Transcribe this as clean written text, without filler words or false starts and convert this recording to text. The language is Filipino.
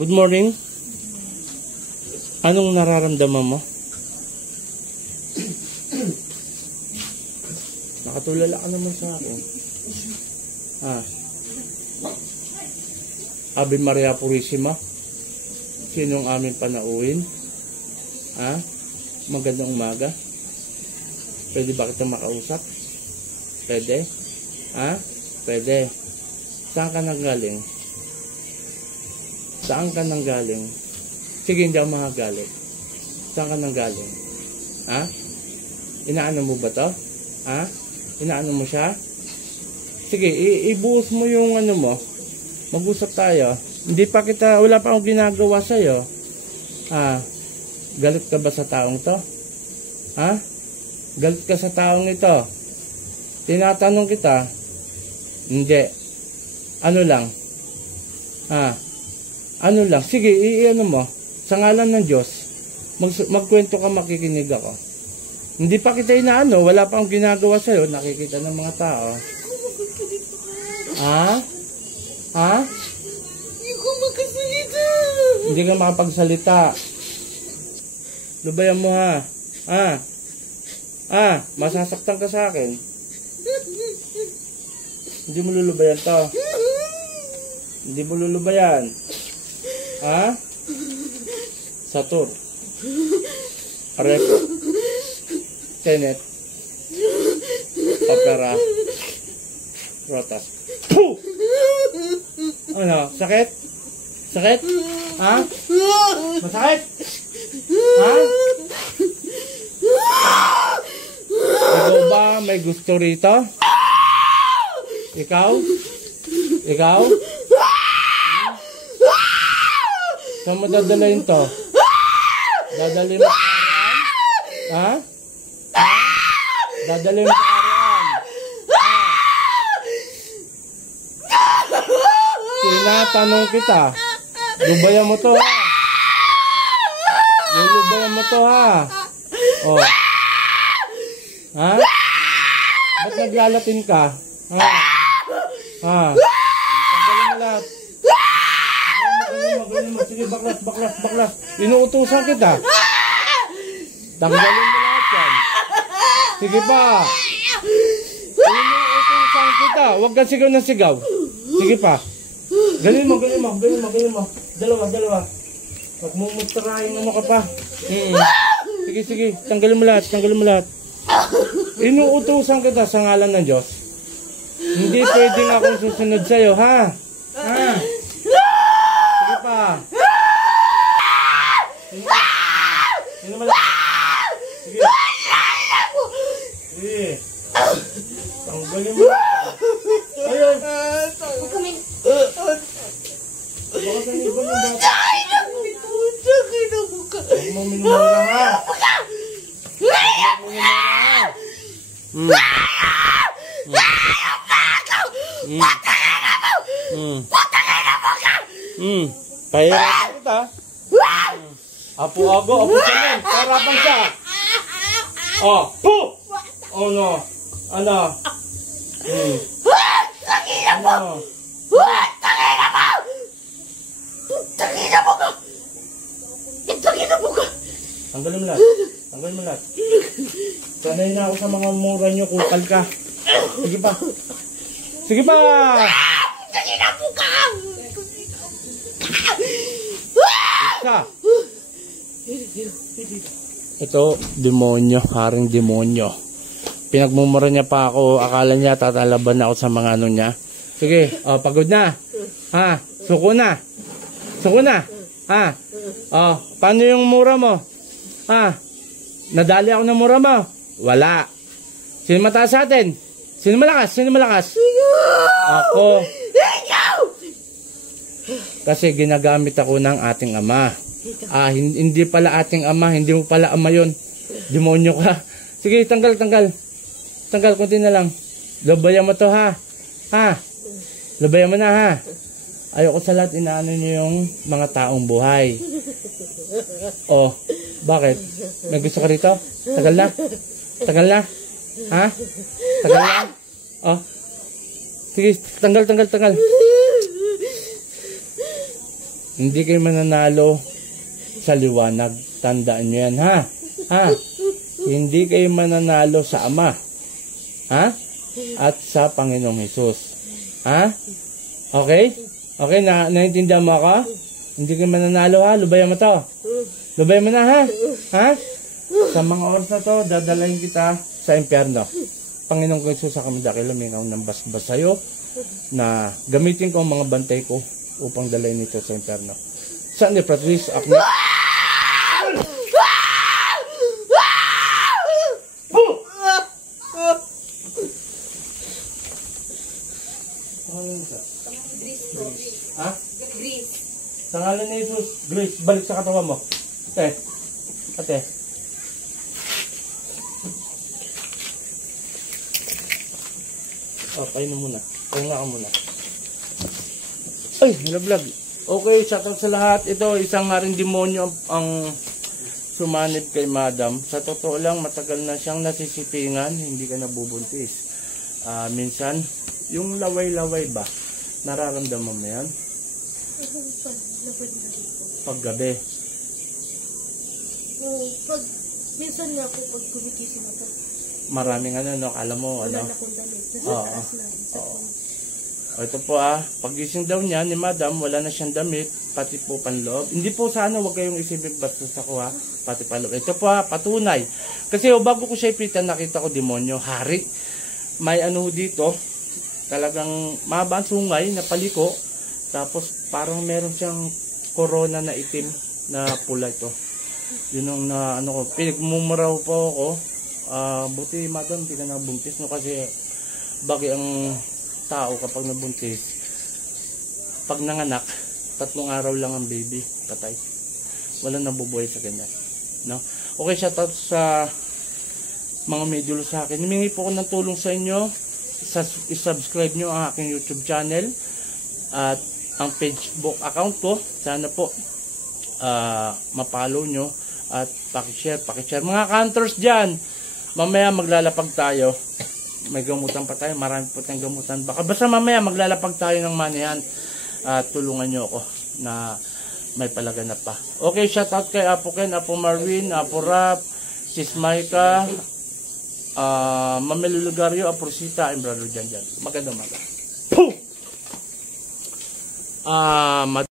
Good morning. Anong nararamdaman mo? Nakatulala ka naman sa akin. Ave Maria Purisima. Sino ang aming panauhin? Magandang umaga. Pwede ba kita makausap? Pwede? Pwede. Saan ka nanggaling? Saan ka nanggaling? Sige, hindi ako makagalit. Saan ka nanggaling? Inaano mo ba to? Inaano mo siya? Sige, ibuhos mo yung ano mo. Mag-usap tayo. Hindi pa kita, wala pa akong ginagawa sa'yo. Galit ka ba sa taong to? Galit ka sa taong ito? Tinatanong kita. Hindi. Ano lang? Ano lang? Sige, ano mo? Sa ngalan ng Diyos, magkwento ka, makikinig ako. Hindi pa kita inaano, wala pa akong ginagawa sa'yo, nakikita ng mga tao. Hindi ko makasalita. Hindi ka makapagsalita. Lubayan mo masasaktan ka sa akin. Hindi mo lulubayan to. Hindi mo lulubayan. Satur. Arepo. Tenet. Opera. Rotas. Puh! Ano? Sakit? Sakit? Masakit? Ikaw ba may gusto rito? Ikaw? Ikaw? Saan mo dadalhin to? Dadalhin mo sa arawan? Dadalhin mo sa arawan? Tinatanong kita. Lubayan mo to Lulubayan mo to Ba't naglalatin ka? Tanggalin mo lahat. Magaling mo. Sige, baklas. Inuutusan kita. Tanggalin mo lahat yan. Sige pa. Inuutusan kita. Huwag kang sigaw na sigaw. Sige pa. Galing mo. Dalawa. Magmumutarahin mo ka pa. Sige. Tanggalin mo lahat. Inuutusan kita sa ngalan ng Diyos. Hindi pwedeng akong susunod sa'yo, Sige pa. Sige. Tanggalin mo. Ayun. Baka sa iba ng bata. Huwag mo minumura Pahirapan kita. Apo samin. Pahirapan siya. Puh! No. Ano? Tanggalin mo lahat. Sanay na ako sa mga mura nyo, kukal ka. Sige pa. Ito, demonyo, haring demonyo. Pinagmumura niya pa ako, akala niya tatalaban ako sa mga ano niya. Sige, pagod na. Suko na. Paano yung mura mo? Nadali ako ng mura mo? Wala. Sino mataas sa atin? Sino malakas? Ako. Kasi ginagamit ako ng ating ama. Hindi pala ating ama, hindi mo pala ama yun. Demonyo ka. Sige, tanggal. Tanggal, konti na lang. Lubayan mo to, Lubayan mo na, Ayoko sa lahat inaano nyo yung mga taong buhay. Bakit? May gusto ka rito? Tagal na? Tagal na? Sige, tanggal. Hindi kayo mananalo sa liwanag. Tandaan nyo yan, ha? Ha? Hindi kayo mananalo sa Ama. Ha? At sa Panginoong Hesus. Ha? Okay? Okay, naintindihan mo ako? Hindi kayo mananalo, ha? Lubayan mo to. Lubayan mo na, ha? Ha? Sa mga oras na to, dadalahin kita sa impyerno. Panginoong Hesus sa kamadakilang mingaw ng basbas sa'yo na gamitin ko ang mga bantay ko upang dalahin ito sa impyerno. Saan ni Patrice? Ako na. Ha? Grace. Sa ngalan ni Jesus, Grace, balik sa katawan mo. Ate. Ate. Okay na muna. Kaya ka muna. Ay, nilablag. Okay, shoutout sa lahat. Ito, isang haring demonyo ang sumanib kay Madam. Sa totoo lang, matagal na siyang nasisipingan, hindi ka nabubuntis. Minsan, yung laway-laway ba, nararamdaman mo yan? Paggabi. Pag, minsan nga po, pag gumigising ako, Maraming no, alam mo, wala ano. na akong damit. Nasa Oo. taas na. Oo. Ito po pagising daw niya ni Madam, wala na siyang damit, pati po panloob. Hindi po sana, huwag kayong isipin bastos ako pati panloob. Ito po patunay. Kasi bago ko siya ipitan, nakita ko demonyo, hari. May ano dito, talagang mahaba ang sungay na paliko. Tapos parang meron siyang corona na itim na pula ito. Yun ang na ano ko, pinagmumuraw po ako. Buti Madam, hindi ka nabuntis no, kasi bagi ang tao kapag nabuntis, pag nanganak, 3 araw lang ang baby, patay. Wala nabubuhay sa ganyan. No? Okay, shoutout sa mga medulo sa akin. Humingi po ko ng tulong sa inyo. I-subscribe nyo ang aking YouTube channel at ang Facebook account ko. Sana po mapollow nyo at pakishare. Mga counters dyan, mamaya maglalapag tayo. May gamutan pa tayo, marami po tayong gamutan. Basta mamaya maglalapag tayo ng manihan at tulungan nyo ako na may palaganap pa. Okay, shoutout kay Apo Ken, Apo Marvin, Apo Rap, Sis Maika, Mamelo Lugario, Apo Rosita, and Brother Jan Jan. Magandang umaga.